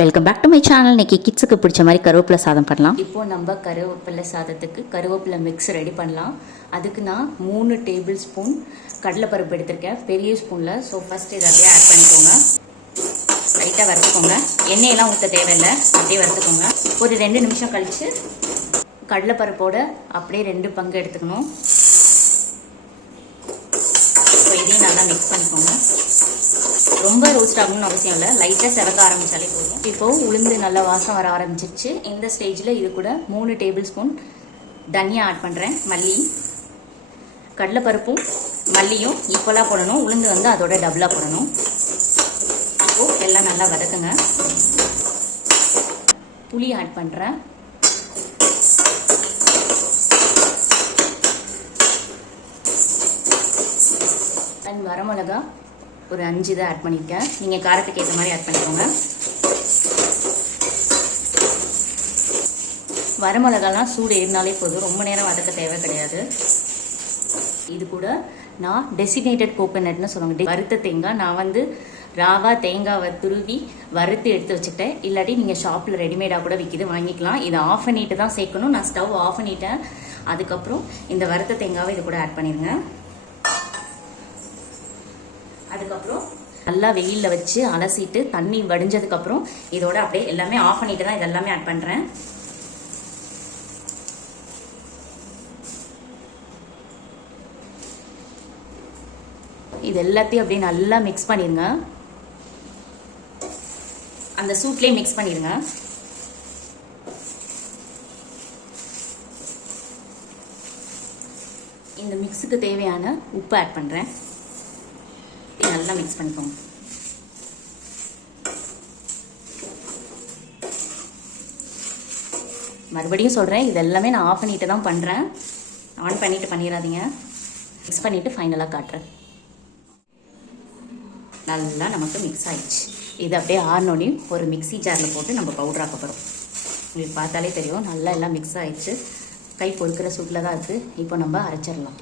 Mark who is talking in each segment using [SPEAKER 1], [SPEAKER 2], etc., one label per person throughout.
[SPEAKER 1] Welcome back to my channel இன்னைக்கு கிட்ஸுக்கு பிடிச்ச மாதிரி கருவேப்பிலை சாதம் பண்ணலாம்.
[SPEAKER 2] இப்போ நம்ம கருவேப்பிலை சாதத்துக்கு கருவேப்பிலை மிக்ஸ் ரெடி பண்ணலாம். அதுக்கு நான் மூணு டேபிள் ஸ்பூன் கடலைப்பருப்பு எடுத்திருக்கேன். பெரிய ஸ்பூனில் ஸோ ஃபஸ்ட் இதை அப்படியே ஆட் பண்ணிக்கோங்க. லைட்டாக வறுத்துக்கோங்க. எண்ணெயெல்லாம் ஊற்ற தேவையில்லை. அப்படியே வறுத்துக்கோங்க. ஒரு ரெண்டு நிமிஷம் கழித்து கடலைப்பருப்போட அப்படியே ரெண்டு பங்கு எடுத்துக்கணும். ஸோ இதையும் நல்லா மிக்ஸ் பண்ணிக்கோங்க. ரொம்ப ரோஸ்ட் ஆகணும்னு அவசியம் இல்லை. லைட்டாக சிறக்க ஆரம்பித்தாலே போதும். இப்போ உளுந்து நல்லா வாசம் வர ஆரம்பிச்சிருச்சு. இந்த ஸ்டேஜில் இது கூட மூணு டேபிள் ஸ்பூன் தனியா ஆட் பண்ணுறேன் மல்லி கடலைப்பருப்பும் மல்லியும் ஈக்குவலாக போடணும். உளுந்து வந்து அதோட டபுளாக போடணும். இப்போது எல்லாம் நல்லா வதக்குங்க. புளி ஆட் பண்ணுறேன் அண்ட் வரமிளகா ஒரு அஞ்சு தான் ஆட் பண்ணியிருக்கேன். நீங்கள் காரத்துக்கு ஏற்ற மாதிரி ஆட் பண்ணிக்கோங்க. வரமிளகாலாம் சூடு ஏறினாலே போதும். ரொம்ப நேரம் வதக்க தேவை கிடையாது. இது கூட நான் டெசினேட்டட் கோகோனட்னு சொல்லுவாங்க. வறுத்த தேங்காய். நான் வந்து ராவா தேங்காவை துருவி வறுத்து எடுத்து வச்சுட்டேன் இல்லாட்டி நீங்கள் ஷாப்பில் ரெடிமேடாக கூட விற்கிது வாங்கிக்கலாம். இதை ஆஃப் பண்ணிட்டு தான் சேர்க்கணும். நான் ஸ்டவ் ஆஃப் பண்ணிட்டேன். அதுக்கப்புறம் இந்த வறுத்த தேங்காவை இது கூட ஆட் பண்ணிடுங்க அதுக்கப்புறம் நல்லா வெயிலில் வச்சு அலசிட்டு தண்ணி வடிஞ்சதுக்கப்புறம் இதோட அப்படியே எல்லாமே ஆஃப் பண்ணிட்டு தான் இதெல்லாமே ஆட் பண்ணுறேன் இது எல்லாத்தையும் அப்படியே நல்லா மிக்ஸ் பண்ணிடுங்க அந்த சூட்லேயே மிக்ஸ் பண்ணிடுங்க இந்த மிக்ஸுக்கு தேவையான உப்பு ஆட் பண்ணுறேன் நல்லா மிக்ஸ் பண்ணிக்கோங்க. மறுபடியும் சொல்கிறேன் இது எல்லாமே நான் ஆஃப் பண்ணிட்டு தான் பண்ணுறேன் ஆன் பண்ணிட்டு பண்ணிடாதீங்க மிக்ஸ் பண்ணிவிட்டு ஃபைனலாக காட்டுறேன். நல்லா நமக்கு மிக்ஸ் ஆயிடுச்சு. இது அப்படியே ஆறினோடையும் ஒரு மிக்ஸி ஜாரில் போட்டு நம்ம பவுடராக்க போகிறோம் உங்களுக்கு பார்த்தாலே தெரியும் நல்லா எல்லாம் மிக்ஸ் ஆயிடுச்சு. கை பொறுக்கிற சூட்டில் தான் இருக்குது இப்போ நம்ம அரைச்சிடலாம்.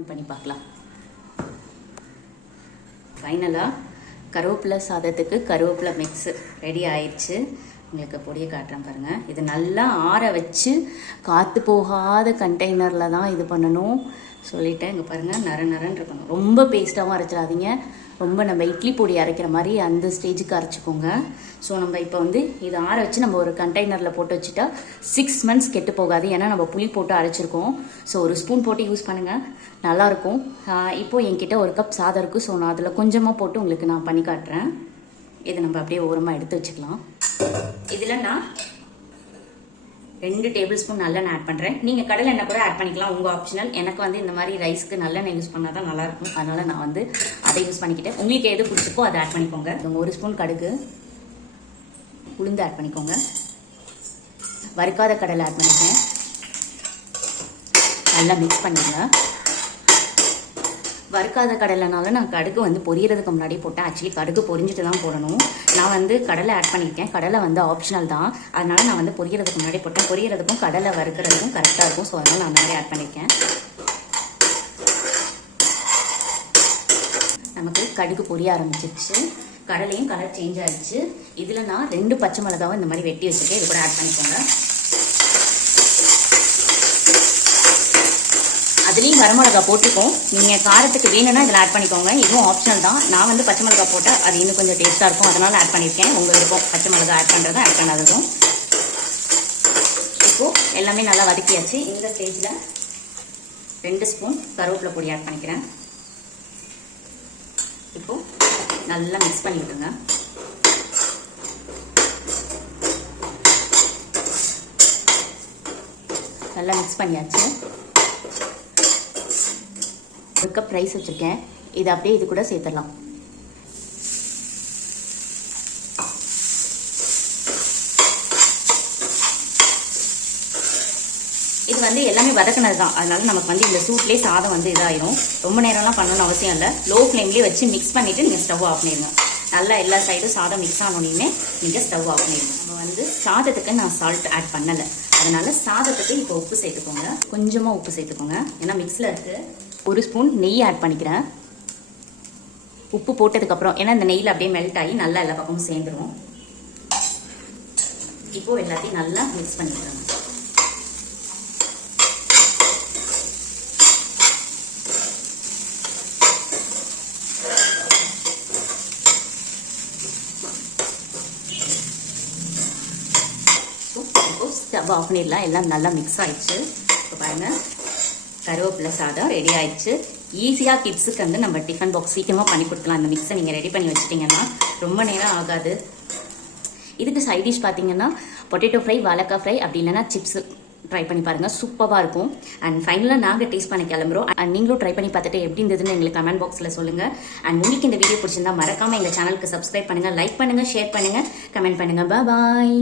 [SPEAKER 2] ஓப்பன் பண்ணி பார்க்கலாம். ஃபைனலாக கருவேப்பிலை சாதத்துக்கு கருவேப்பிலை மிக்ஸ் ரெடி ஆயிடுச்சு. உங்களுக்கு பொடியை காட்டுறேன் பாருங்கள் இது நல்லா ஆற வச்சு காற்று போகாத கண்டெய்னரில் தான் இது பண்ணணும். சொல்லிட்டேன். இங்கே பாருங்கள் நர நரன்னு இருக்கணும். ரொம்ப பேஸ்ட்டாகவும் அரைச்சிடாதீங்க. ரொம்ப நம்ம இட்லி பொடி அரைக்கிற மாதிரி அந்த ஸ்டேஜுக்கு அரைச்சிக்கோங்க. ஸோ நம்ம இப்போ வந்து இதை ஆற வச்சு நம்ம ஒரு கண்டெய்னரில் போட்டு வச்சுட்டா சிக்ஸ் மந்த்ஸ் கெட்டு போகாது. ஏன்னா நம்ம புளி போட்டு அரைச்சிருக்கோம். ஸோ ஒரு ஸ்பூன் போட்டு யூஸ் பண்ணுங்கள் நல்லாயிருக்கும் இப்போது என்கிட்ட ஒரு கப் சாதம் இருக்குது ஸோ நான் அதில் கொஞ்சமாக போட்டு உங்களுக்கு நான் பண்ணி காட்டுறேன். இதை நம்ம அப்படியே ஓரமாக எடுத்து வச்சுக்கலாம். இதில் நான் ரெண்டு டேபிள் ஸ்பூன் நல்லெண்ணெய் ஆட் பண்ணுறேன் நீங்கள் கடலை எண்ணெய் கூட ஆட் பண்ணிக்கலாம். உங்கள் ஆப்ஷனல் எனக்கு வந்து இந்த மாதிரி ரைஸ்க்கு நல்லெண்ணெய் யூஸ் பண்ணால் தான் நல்லாயிருக்கும் அதனால் நான் வந்து அதை யூஸ் பண்ணிக்கிட்டேன். உங்களுக்கு எது பிடிச்சிக்கோ அதை ஆட் பண்ணிக்கோங்க. ஒரு ஸ்பூன் கடுகு. உளுந்து ஆட் பண்ணிக்கோங்க. வறுக்காத கடலை ஆட் பண்ணிக்கேன் நல்லா மிக்ஸ் பண்ணிடுங்க. வறுக்காத கடலைனால நான் கடுகு வந்து பொரியறதுக்கு முன்னாடி போட்டேன். ஆக்சுவலி கடுகு பொரிஞ்சிட்டு தான் போடணும். நான் வந்து கடலை ஆட் பண்ணியிருக்கேன் கடலை வந்து ஆப்ஷனல் தான். அதனால நான் வந்து பொரியறதுக்கு முன்னாடி போட்டேன். பொரியறதுக்கும் கடலை வறுக்கிறதுக்கும் கரெக்டாக இருக்கும். ஸோ அதனால் நான் அந்த மாதிரி ஆட் பண்ணியிருக்கேன் நமக்கு கடுகு பொரிய ஆரம்பிச்சிருச்சு. கடலையும் கலர் சேஞ்ச் ஆகிடுச்சு இதில் நான் ரெண்டு பச்சை மிளகாவும் இந்த மாதிரி வெட்டி வச்சுருக்கேன். இது கூட ஆட் பண்ணிக்கோங்க. அதுலேயும் வரமிளகா போட்டுக்கோம் நீங்கள் காரத்துக்கு வேணும்னா இதில் ஆட் பண்ணிக்கோங்க. இதுவும் ஆப்ஷனல் தான். நான் வந்து பச்சை மிளகா போட்டால் அது இன்னும் கொஞ்சம் டேஸ்ட்டாக இருக்கும். அதனால் ஆட் பண்ணியிருக்கேன் உங்கள் விருப்பம் பச்சை மிளகா ஆட் பண்ணுறதும் ஆட் பண்ணாததும். இப்போது எல்லாமே நல்லா வதக்கியாச்சு. இந்த ஸ்டேஜில் ரெண்டு ஸ்பூன் கருவேப்பிலை பொடி ஆட் பண்ணிக்கிறேன். இப்போது நல்லா மிக்ஸ் பண்ணி நல்லா மிக்ஸ் பண்ணியாச்சு. ஒரு கப் ரைஸ் வச்சுருக்கேன். இதை அப்படியே இது கூட சேர்த்துடலாம். இது வந்து எல்லாமே வதக்கினது தான். அதனால நமக்கு வந்து இந்த சூட்லேயே சாதம் வந்து இதாயிரும். ரொம்ப நேரம்லாம் பண்ணணும்னு அவசியம் இல்லை. லோ ஃப்ளேம்லேயே வச்சு மிக்ஸ் பண்ணிவிட்டு நீங்கள் ஸ்டவ் ஆஃப் பண்ணிடுங்க. நல்லா எல்லா சைடும் சாதம் மிக்ஸ் ஆனோடனே நீங்கள் ஸ்டவ் ஆஃப் பண்ணிடுங்க. நம்ம வந்து சாதத்துக்கு நான் சால்ட் ஆட் பண்ணலை. அதனால சாதத்துக்கு இப்போ உப்பு சேர்த்துக்கோங்க. கொஞ்சமாக உப்பு சேர்த்துக்கோங்க. ஏன்னா மிக்ஸில் இருக்கு. ஒரு ஸ்பூன் நெய் ஆட் பண்ணிக்கிறேன். உப்பு போட்டதுக்கப்புறம் ஏன்னா இந்த நெய்யில் அப்படியே மெல்ட் ஆகி நல்லா எல்லா பக்கமும் சேர்ந்துருவோம் இப்போ எல்லாத்தையும் நல்லா மிக்ஸ் பண்ணிக்கிறேன். ஸ்டவ் ஆஃப் பண்ணிடலாம். எல்லாம் நல்லா மிக்ஸ் ஆயிடுச்சு. இப்போ பாருங்கள் கருவேப்பிலை சாதம் ரெடி ஆயிடுச்சு. ஈஸியாக கிட்ஸுக்கு வந்து நம்ம டிஃபன் பாக்ஸ் சீக்கிரமாக பண்ணி கொடுக்கலாம். இந்த மிக்ஸை நீங்கள் ரெடி பண்ணி வச்சிட்டிங்கன்னா ரொம்ப நேரம் ஆகாது. இதுக்கு சைட் டிஷ் பார்த்தீங்கன்னா பொட்டேட்டோ ஃப்ரை வாழைக்காய் ஃப்ரை அப்படி இல்லைன்னா சிப்ஸ் ட்ரை பண்ணி பாருங்கள் சூப்பராக இருக்கும். அண்ட் ஃபைனலாக நாங்கள் டேஸ்ட் பண்ண கிளம்புறோம். அண்ட் நீங்களும் ட்ரை பண்ணி பார்த்துட்டு எப்படி இருந்ததுன்னு எங்களுக்கு கமெண்ட் பாக்ஸில் சொல்லுங்கள் அண்ட் உங்களுக்கு இந்த வீடியோ பிடிச்சிருந்தா மறக்காமல் எங்கள் சேனலுக்கு சப்ஸ்கிரைப் பண்ணுங்கள் லைக் பண்ணுங்கள் ஷேர் பண்ணுங்கள் கமெண்ட் பண்ணுங்கள் பாய்